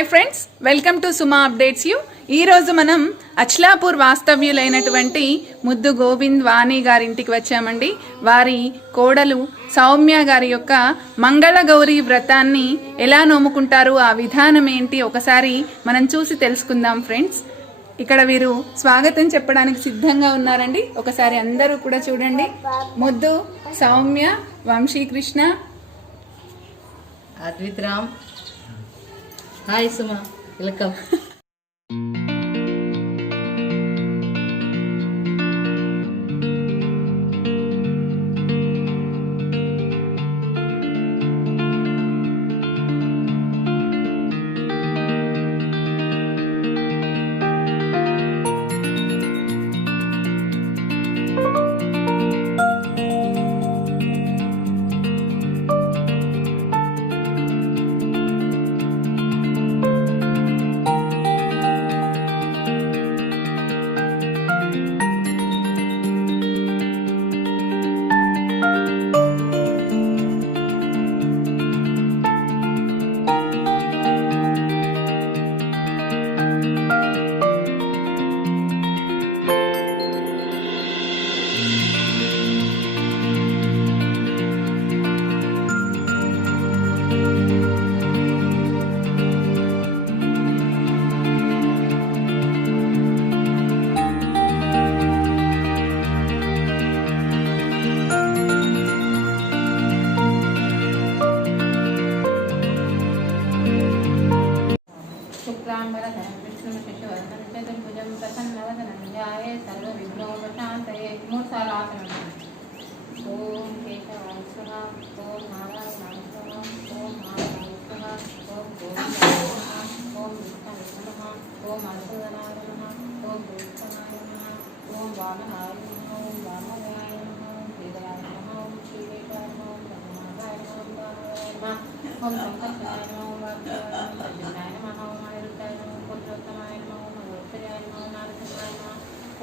Hi friends, welcome to Suma updates you. ఈరోజు మనం అచ్లాపూర్ వాస్తవ్యులైనటువంటి ముద్దు గోవింద్ వాణి గారింటికి వచ్చామండి. వారి కోడలు సౌమ్య గారి యొక్క మంగళగౌరి వ్రతాన్ని ఎలా నోముకుంటారు, ఆ విధానం ఏంటి ఒకసారి మనం చూసి తెలుసుకుందాం ఫ్రెండ్స్. ఇక్కడ వీరు స్వాగతం చెప్పడానికి సిద్ధంగా ఉన్నారండి. ఒకసారి అందరూ కూడా చూడండి. ముద్దు సౌమ్య, వంశీకృష్ణ, అద్విత్ రామ్. హాయ్ సుమా, వెల్కమ్.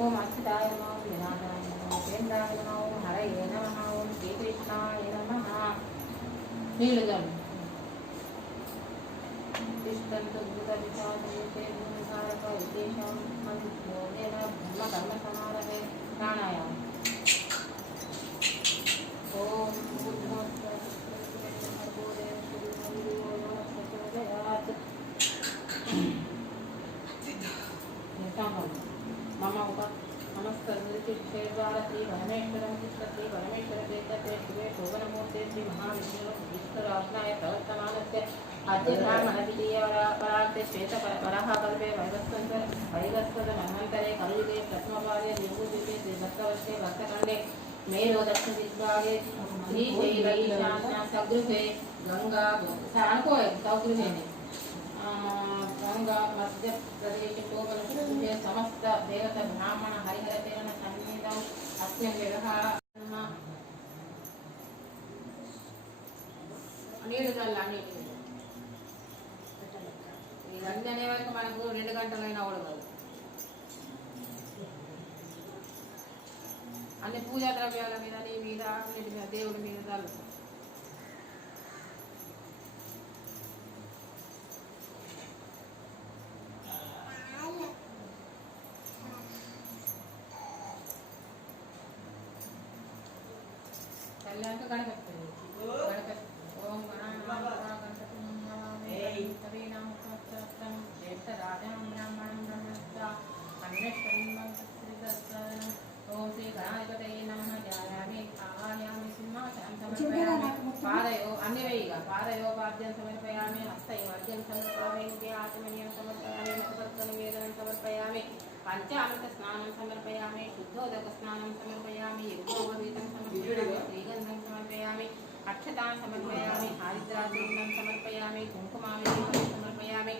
ఓం అచ్యుతాయ నమః, వినాయకాయ నమః, ఉపేంద్రాయ నమః, హరయే నమః, ఓం శ్రీకృష్ణాయ నమః. నీళ్ళుగా తిష్టంతు భూతవిచారయతే భూమికారక ఉద్దేశం మంత్రోదేన బ్రహ్మ కర్మ సమారహే. ప్రాణాయామం. ఓం मम नमस्कार श्री परमेश्वरम श्री परमेश्वर देवते शिवे शोभनमूर्ते श्री महाविष्णु ईश्वराज्ञाय प्रवर्तमानस्य अद्य ब्राह्मणविधीयपरार्थे श्वेतपरः कल्पे वैवस्वत मन्वन्तरे कलियुगे प्रथमपादे निर्भुद्वीपे श्रीदत्तवर्षे भक्तखण्डे मेरो दक्षिणदिग्भागे श्रीशैलईशान्या सगृहे गंगा सगृहे गंगा मध्य प्रदेश शोभनपुरे समस्त देवता ब्राह्मण हरिहर तेरन सन्निधौ अस्मिन् व्यवहारः నీళ్ళు చల్లని ఇవన్నీ అనే వరకు మనకు 2 గంటలైనా ఉడకదు. అన్ని పూజా ద్రవ్యాల మీద నీ మీద అన్నిటి మీద దేవుడి మీద చల్లు. కళ్యాణ్ గణపతి గణపతి ఓం గణపతినామం జ్యేష్ఠరాజం బ్రాహ్మణం బ్రహ్మస్త అన్వేషణ ఓం శ్రీ గణాధిపతయే నమః. ధ్యాయామి ఆవాహయామి సింహాసనం సమర్పయామి. పాదయో అన్ని వేయిగా పాదయో పాద్యం సమర్పయామి. హస్తయో అర్ఘ్యం సమర్పయామి. ఆత్మనీయం సమర్పయామి. మతపత్ర నివేదనం సమర్పయామి. పంచామృత స్నానం సమర్పయామి. శుద్ధోదక స్నానం సమర్పయామి. యజ్ఞోపవీతం సమర్పయామి. శ్రీగంధం సమర్పయామి. అక్షతాం సమర్పయామి. హారిద్రాచూర్ణం సమర్పయామి. కుంకుమావిధం సమర్పయామి.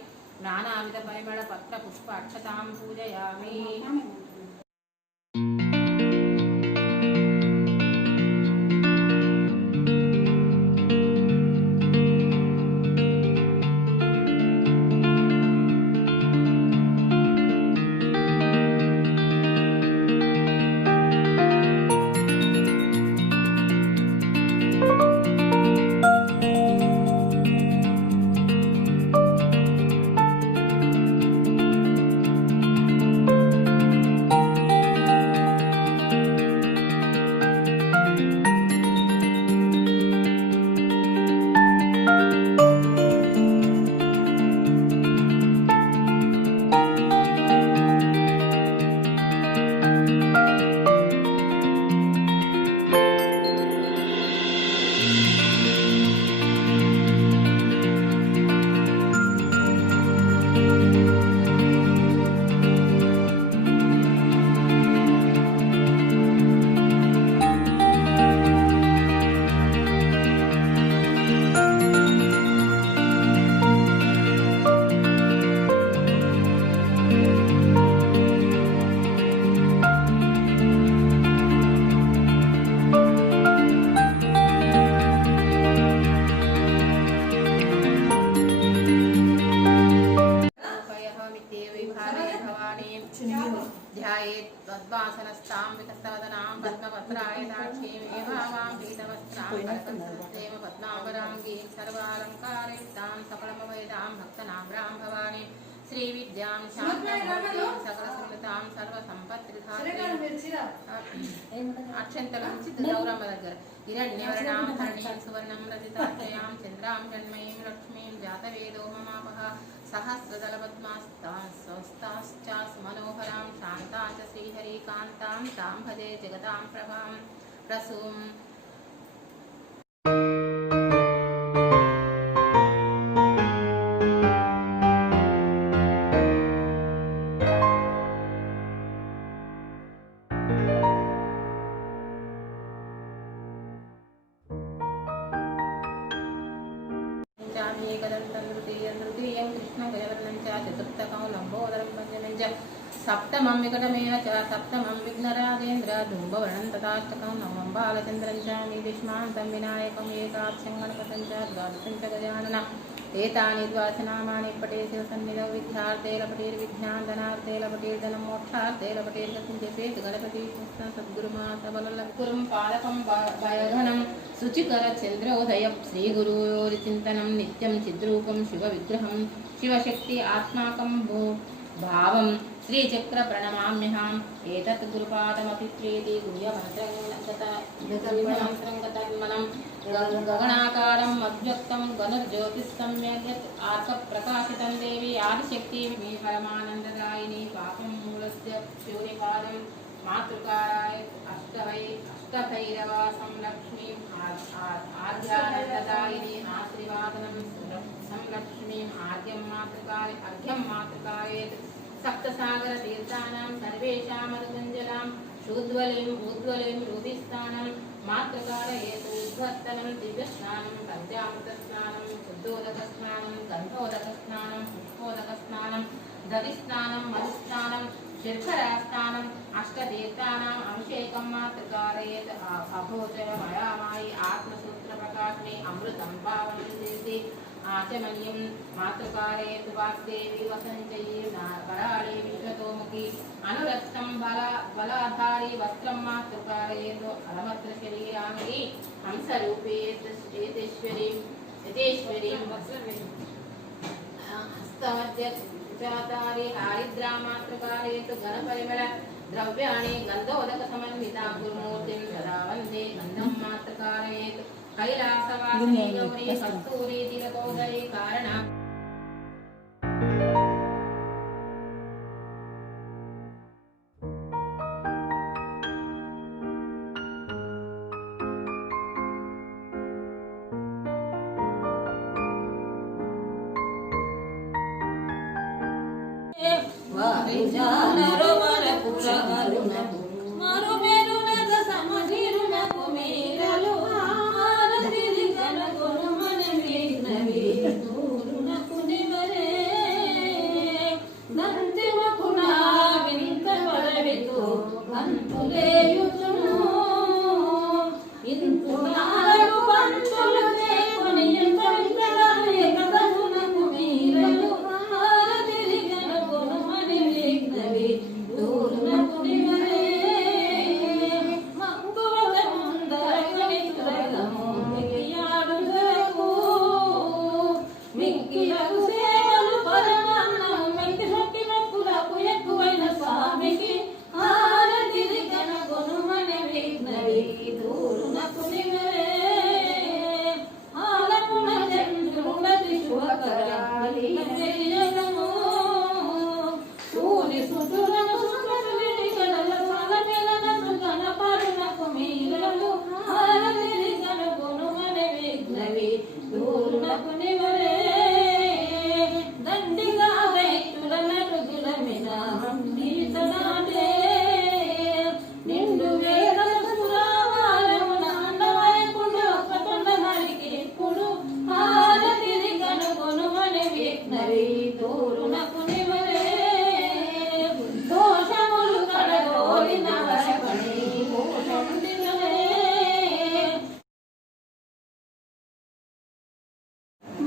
నానావిధ పరిమళ పత్ర పుష్ప అక్షతాం పూజయామి. तद्वासनस्तां विकसवदनां पद्मपत्रायदाक्षीं एवावां पीतवस्त्रां करकंसंस्थेम पद्मावराङ्गीं सर्वालङ्कारयुक्तां सकलमवेदां भक्तनाम्रां भवानीं श्रीविद्यां शान्तां सकलसंहितां सर्वसम्पत्तिधात्रीं अक्षन्तलं चित्तगौरम्भ దగ్గర हिरण्यवर्णां हरणीं सुवर्णं रजिताक्षयां चन्द्रां जन्मयीं लक्ष्मीं जातवेदो ममापः सहस्रदलपद्मास्ताश्च सुमनोहरां शान्तां च श्रीहरिकान्तां तां भजे जगतां प्रभां प्रसूं तृतीयं कृष्णगजवर्णं च चतुर्थकं लम्बोदरं पञ्चमं च सप्तमं विकटमेव च सप्तमं विघ्नराजेन्द्र धूम्बवर्णं तथाष्टकं नवमं बालचन्द्रं च निदिष्मान्तं विनायकम् एकाक्षं गणपतिं च द्वादशं च गजाननम् एतानि द्वादशनामानि पठे शिवसन्निधौ विद्यार्थे लपटेर्विद्यां धनार्थे लपटेर्धनं मोक्षार्थे लपटेर्गतिं जपेत् गणपति सद्गुरुमातबलकुरुं पालकं भयघनं शुचिकरचन्द्रोदय श्रीगुरुयोर्चिन्तनं नित्यं चिद्रूपं शिवविग्रहं शिवशक्ति आत्माकं भावं श्रीचक्र प्रणमाम्यहम् एतत् गुरुपादमपि प्रीति गुह्यमन्त्रं गगनाकारं मद्व्यक्तं गणज्योतिस्सम्यग् आर्कप्रकाशितं देवी आदिशक्ति मे परमानन्ददायिनी पापं मूलस्य शून्यपादं मातृकाराय अष्टभैरवासं लक्ष्मीं आद्यानन्ददायिनी आशीर्वादनं संलक्ष्मीम् आद्यं मातृकाय अर्घ्यं मातृकायेत् सप्तसागरतीर्थानां सर्वेषामनुगुञ्जलां शूद्वलिं रूधिस्थानं मातृकारयेत् उद्वर्तनं दिव्यस्नानं पञ्चामृतस्नानं शुद्धोदकस्नानं गन्धोदकस्नानं पुष्पोदकस्नानं दधिस्नानं मधुस्नानं शर्करास्नानम् अष्टतीर्थानाम् अभिषेकं मातृकारयेत् अभोजयमयामायि आत्मसूत्रप्रकाशने अमृतं पावनं देति आचमनीं मातृकारयेत् वाग्देवी वसञ्चयी कराळे विश्वतोमुखी अनुरक्तं बलाधारी वस्त्रं मातृकारयेत् अलमत्रशरीराङ्गी हंसरूपे यतेश्वरीं हस्तमध्य चातारी हारिद्रा मातृकारयेत् गणपरिमल द्रव्याणि गन्धोदकसमन्वितां गुरुमूर्तिं सदा वन्दे गन्धं मातृकारयेत् कैलासवासिनी गौरी कस्तूरी तिलकोदरी कारणा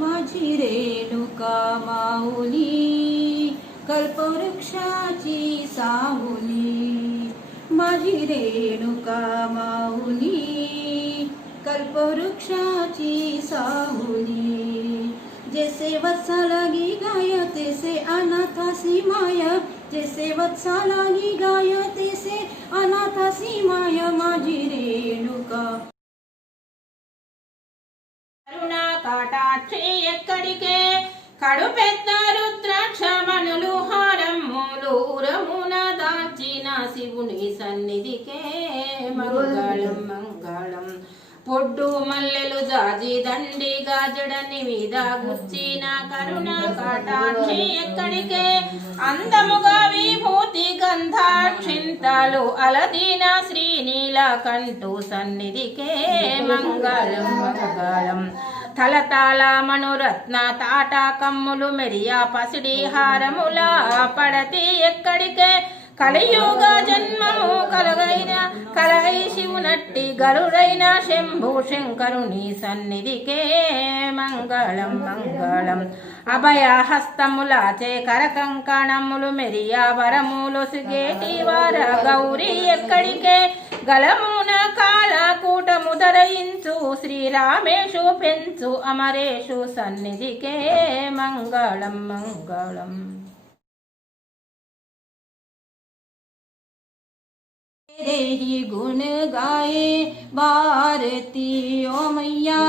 माझी रेणुका माऊली कल्पवृक्षाची सावली रेणुका माऊली कल्पवृक्षाची सावली जैसे वत्सा लागी गाय तैसे अनाथासी माय जैसे वत्सा लागी गाय तैसे अनाथासी माय माझी रेणुका కరుణా కాటాక్షి ఎక్కడికే కడు పెద్ద రుద్రాక్ష మణులు హారమ్ములు ఉరమున దాచిన శివుని సన్నిధికే మంగళం మంగళం పొడ్డు మల్లెలు జాజి దండి గాజడని మీద గుచ్చిన కరుణ కాటాక్షి ఎక్కడికే అందముగా విభూతి గంధాక్షింతలు అలదీన శ్రీనీలకంఠు సన్నిధికే మంగళం మంగళం తలతాళ మనురత్న తాట కమ్ములు మెరియా పసిడి హారముల పడతి ఎక్కడికే కలియుగ జన్మము కలగై శివునట్టి గరుడైన శంభు శంకరుని సన్నిధికే మంగళం మంగళం అభయ హస్తములాచే కరకంకణములు మెరియా వరములు సిగేటి వార గౌరీ ఎక్కడికే గలమున కాళ కూటము ధరయించు శ్రీరామేశు పెంచు అమరేషు సన్నిధికే మంగళం మంగళం तेरे ही गुण गाए भारती ओ मैया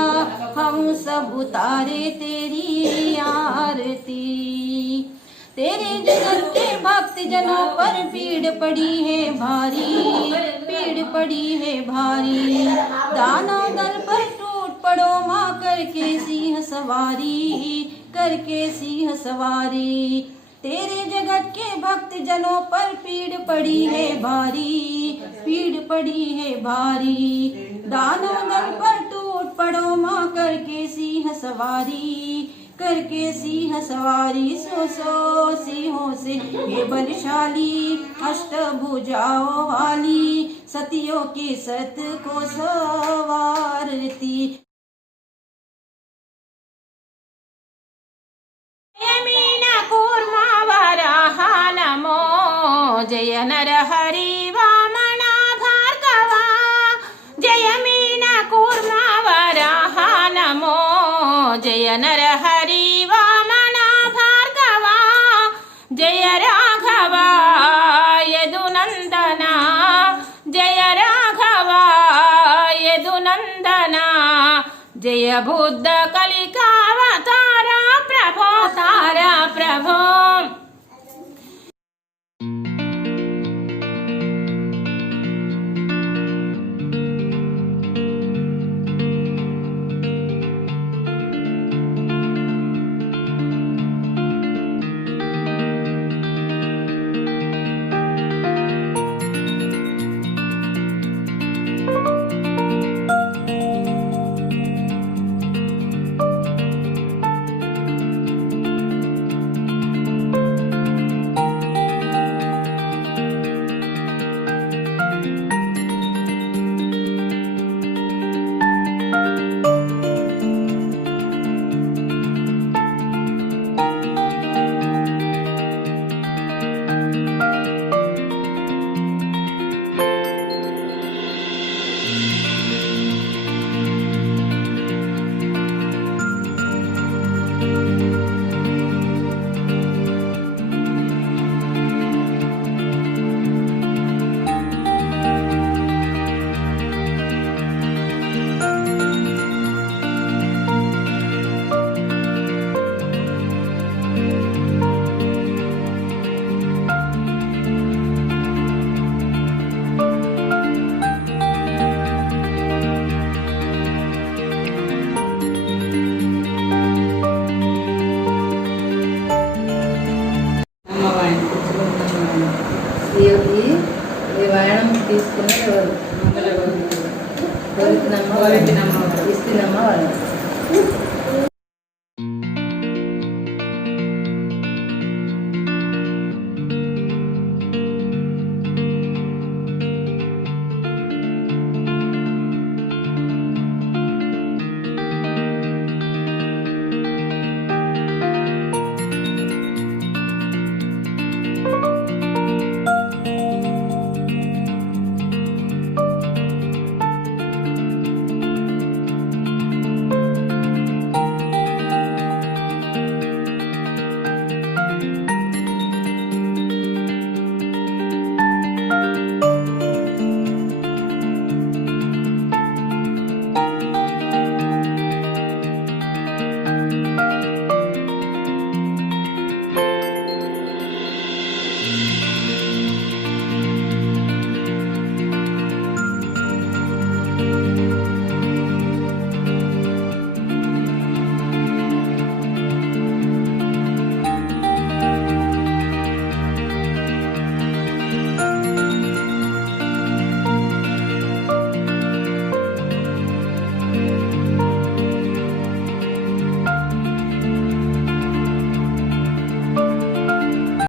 हम सब उतारे तेरी आरती तेरे जगत के भक्त जनों पर पीड़ पड़ी है भारी पीड़ पड़ी है भारी दानव दल पर टूट पड़ो माँ करके सिंह सवारी तेरे जगत के भक्त जनों पर पीड़ पड़ी है भारी दानों दल पर टूट पड़ो माँ करके सिंह सवारी सो सिंहों से ये बलशाली अष्टभुजाओं वाली सतियों की सत को सवारती जय नर हरि वामन भार्गवा जय मीन कूर्मा वराह नमो जय नर हरि वामन भार्गवा जय राघवा यदुनंदना जय राघवा यदुनंदना जय बुद्ध कलिकावतारा प्रभो तारा प्रभो ఈ వాయనం తీసుకుని మంగళ ఇస్తున్నమ్మ వాళ్ళు